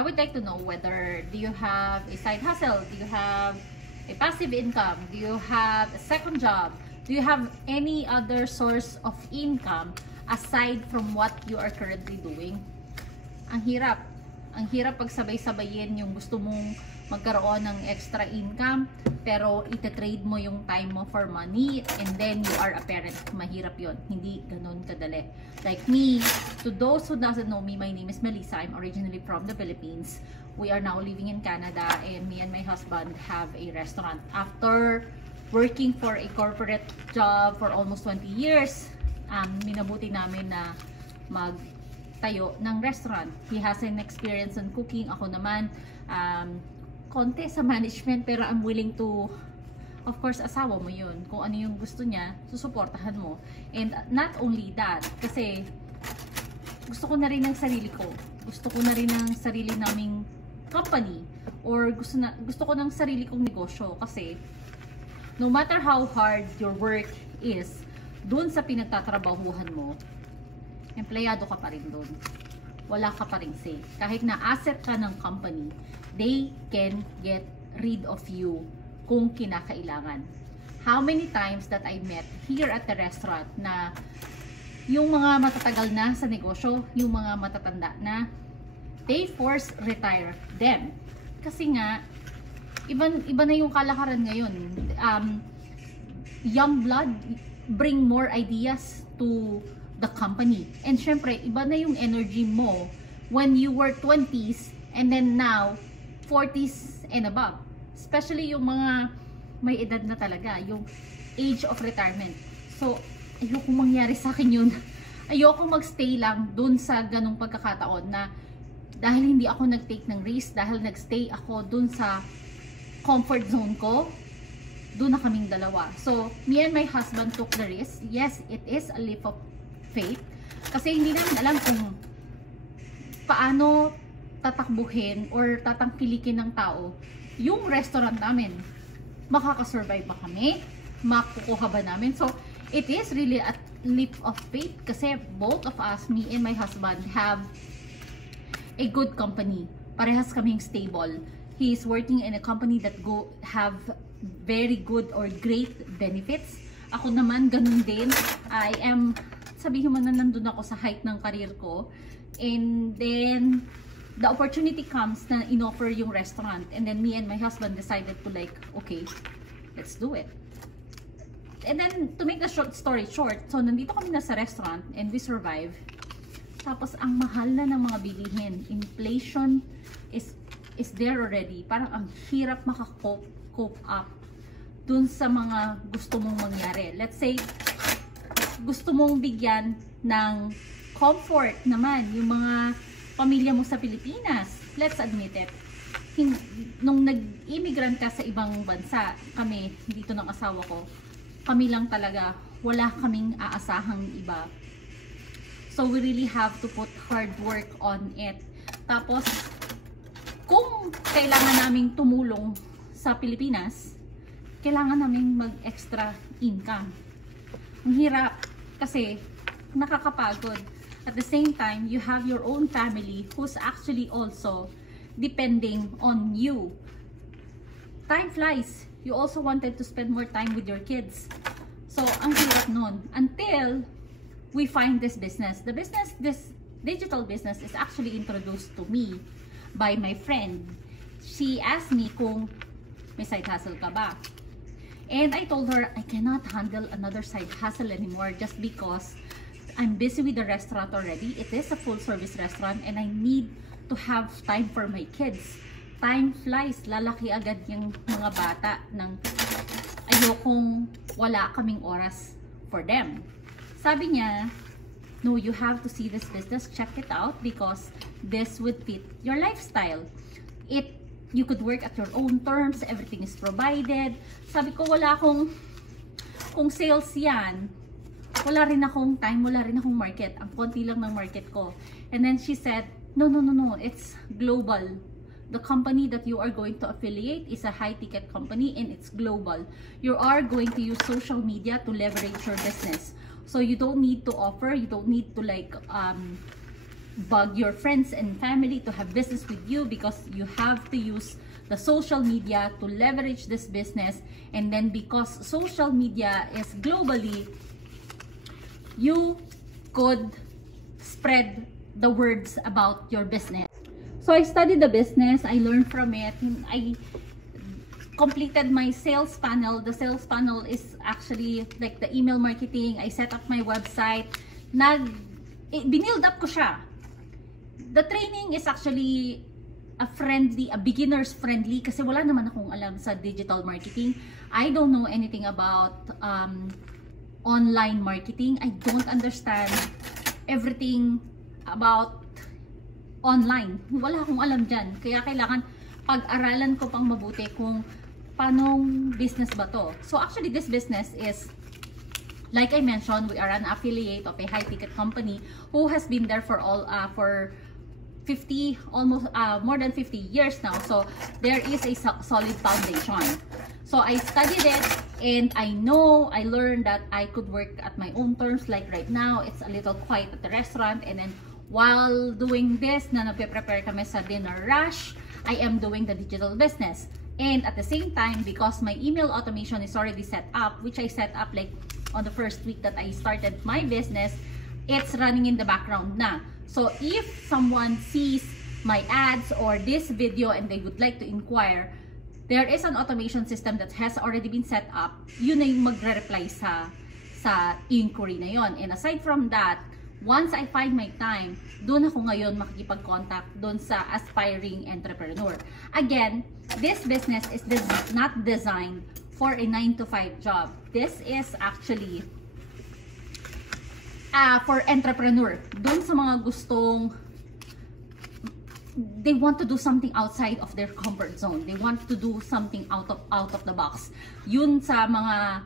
I would like to know whether do you have a side hustle? Do you have a passive income? Do you have a second job? Do you have any other source of income aside from what you are currently doing? Ang hirap. Ang hirap pagsabay-sabayin yung gusto mong magkaroon ng extra income pero ite-trade mo yung time mo for money and then you are a parent. Mahirap yon. Hindi ganun kadali. Like me, to those who doesn't know me, my name is Melissa. I'm originally from the Philippines. We are now living in Canada and me and my husband have a restaurant. After working for a corporate job for almost 20 years, minabuti namin na magtayo ng restaurant. He has an experience in cooking. Ako naman, konti sa management, pero I'm willing to, of course, asawa mo yun. Kung ano yung gusto niya, susuportahan mo. And not only that, kasi gusto ko na rin ng sarili ko. Gusto ko na rin ng sarili naming company. Or gusto ko ng sarili kong negosyo. Kasi no matter how hard your work is, dun sa pinagtatrabahuhan mo, empleyado ka pa rin dun. Wala ka pa rin say. Kahit na asset ka ng company, they can get rid of you kung kinakailangan. How many times that I met here at the restaurant na yung mga matatagal na sa negosyo, yung mga matatanda na, they force retire them. Kasi nga, iba na yung kalakaran ngayon. Young blood bring more ideas to the company. And syempre, iba na yung energy mo when you were 20s and then now 40s and above. Especially yung mga may edad na talaga, yung age of retirement. So, ayokong mangyari sa akin yun. Ayokong magstay lang dun sa ganong pagkakataon na dahil hindi ako nag-take ng risk, dahil nag-stay ako dun sa comfort zone ko, dun na kaming dalawa. So, me and my husband took the risk. Yes, it is a leap of faith. Kasi hindi namin alam kung paano tatakbuhin or tatangkilikin ng tao yung restaurant namin. Makakasurvive ba kami? Makukuha ba namin? So, it is really a leap of faith kasi both of us, me and my husband, have a good company. Parehas kaming stable. He is working in a company that have very good or great benefits. Ako naman, ganun din. I am, sabihin mo na nandun ako sa height ng career ko. And then, the opportunity comes na in-offer yung restaurant. And then me and my husband decided to like, okay, let's do it. And then, to make the short story short, so nandito kami na sa restaurant and we survive. Tapos, ang mahal na ng mga bilihin. Inflation is there already. Parang ang hirap makakope up dun sa mga gusto mong mangyari. Let's say, gusto mong bigyan ng comfort naman yung mga pamilya mo sa Pilipinas. Let's admit it. Nung nag-immigrant ka sa ibang bansa, kami, dito ng asawa ko, kami lang talaga, wala kaming aasahang iba. So we really have to put hard work on it. Tapos, kung kailangan naming tumulong sa Pilipinas, kailangan naming mag-extra income. Ang hirap kasi nakakapagod. At the same time, you have your own family who's actually also depending on you. Time flies. You also wanted to spend more time with your kids. So, ang hirap nun. Until we find this business. This digital business is actually introduced to me by my friend. She asked me kung may side hustle ka ba. And I told her I cannot handle another side hustle anymore just because I'm busy with the restaurant already. It is a full service restaurant and I need to have time for my kids. Time flies. Lalaki agad yung mga bata ng ayokong wala kaming oras for them. Sabi niya, no, you have to see this business, check it out because this would fit your lifestyle. You could work at your own terms, everything is provided. Sabi ko, wala akong, kung sales yan, wala rin akong time, wala rin akong market. Ang konti lang ng market ko. And then she said, no, it's global. The company that you are going to affiliate is a high-ticket company and it's global. You are going to use social media to leverage your business. So you don't need to offer, you don't need to like bug your friends and family to have business with you, because you have to use the social media to leverage this business. And then because social media is globally, you could spread the words about your business. So I studied the business, I learned from it, I completed my sales funnel. The sales funnel is actually like the email marketing. I set up my website, binild up ko siya. The training is actually a beginner's friendly, kasi wala naman akong alam sa digital marketing. I don't know anything about online marketing. I don't understand everything about online. Wala akong alam dyan. Kaya kailangan pag-aralan ko pang mabuti kung panong business ba to. So actually this business is, like I mentioned, we are an affiliate of a high-ticket company who has been there for more than 50 years now. So there is a solid foundation. So I studied it, and I learned that I could work at my own terms. Like right now, it's a little quiet at the restaurant, and then while doing this, na nagpe-prepare kami sa dinner rush, I am doing the digital business. And at the same time, because my email automation is already set up, which I set up like on the first week that I started my business, it's running in the background na. So if someone sees my ads or this video and they would like to inquire, there is an automation system that has already been set up. Yun na yung magre-reply sa inquiry na yon. And aside from that, once I find my time, doon ako ngayon makikipag-contact doon sa aspiring entrepreneur. Again, this business is not designed for a 9-to-5 job. This is actually for entrepreneur. Doon sa mga gustong, they want to do something outside of their comfort zone. They want to do something out of the box. Yun sa mga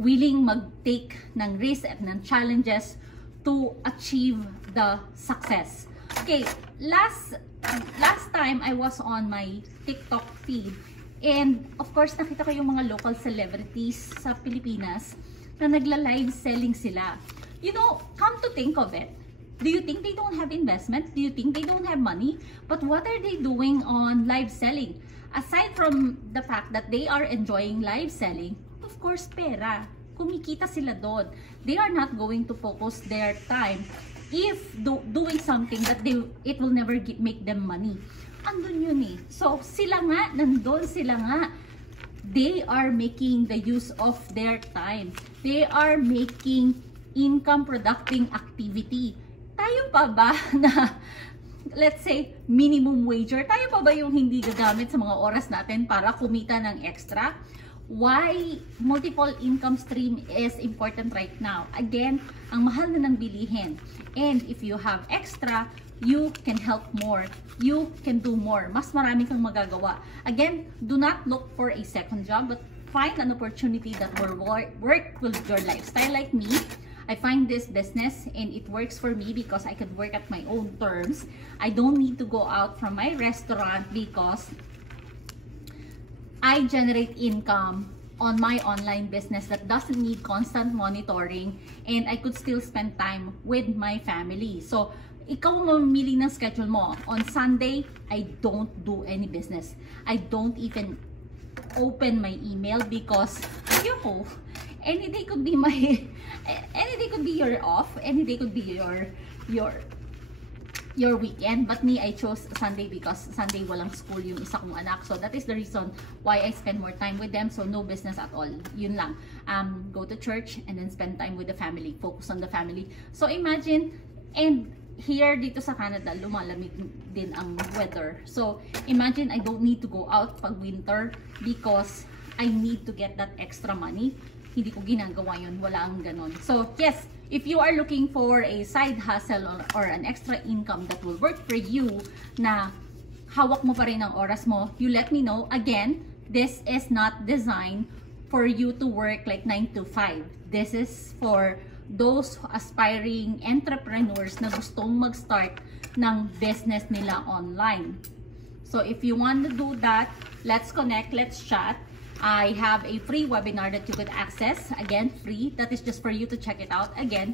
willing mag-take ng risk at ng challenges to achieve the success. Okay, last time I was on my TikTok feed, and of course nakita ko yung mga local celebrities sa Pilipinas na nagla-live selling sila. You know, come to think of it, do you think they don't have investment? Do you think they don't have money? But what are they doing on live selling? Aside from the fact that they are enjoying live selling, of course, pera. Kumikita sila doon. They are not going to focus their time if doing something that it will never make them money. Andun yun eh. So, sila nga, nandun sila nga. They are making the use of their time. They are making income producing activity. Tayo pa ba na, let's say, minimum wager? Tayo pa ba yung hindi gagamit sa mga oras natin para kumita ng extra? Why multiple income stream is important right now? Again, ang mahal na ng bilihin. And if you have extra, you can help more. You can do more. Mas marami kang magagawa. Again, do not look for a second job, but find an opportunity that will work with your lifestyle. Like me, I find this business and it works for me because I can work at my own terms. I don't need to go out from my restaurant because I generate income on my online business that doesn't need constant monitoring, and I could still spend time with my family. So, ikaw mamili ng schedule mo. On Sunday, I don't do any business. I don't even open my email because, any day could be your off, any day could be your weekend. But me, I chose Sunday because Sunday walang school yung isa kong anak. So that is the reason why I spend more time with them. So no business at all. Yun lang. Go to church and then spend time with the family. Focus on the family. So imagine, and here dito sa Canada, lumalamig din ang weather. So imagine I don't need to go out pag winter because I need to get that extra money. Hindi ko ginagawa yun. Wala ang ganon. So yes, if you are looking for a side hustle or an extra income that will work for you, na hawak mo pa rin ang oras mo, you let me know. Again, this is not designed for you to work like 9 to 5. This is for those aspiring entrepreneurs na gustong mag-start ng business nila online. So if you want to do that, let's connect, let's chat. I have a free webinar that you could access. Again, free. That is just for you to check it out. Again,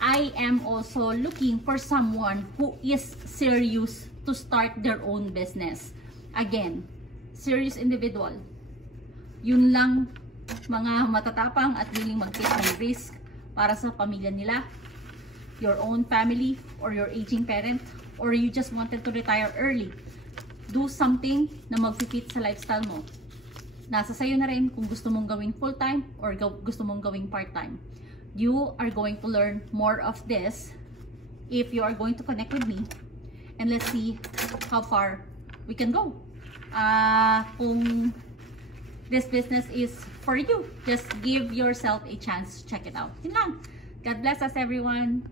I am also looking for someone who is serious to start their own business. Again, serious individual. Yun lang, mga matatapang at willing mag-take ng risk para sa pamilya nila, your own family, or your aging parent, or you just wanted to retire early. Do something na mag-fit sa lifestyle mo. Nasa sayo na rin kung gusto mong gawing full-time or gusto mong gawing part-time. You are going to learn more of this if you are going to connect with me, and let's see how far we can go. Kung this business is for you, just give yourself a chance to check it out. Yun lang. God bless us, everyone.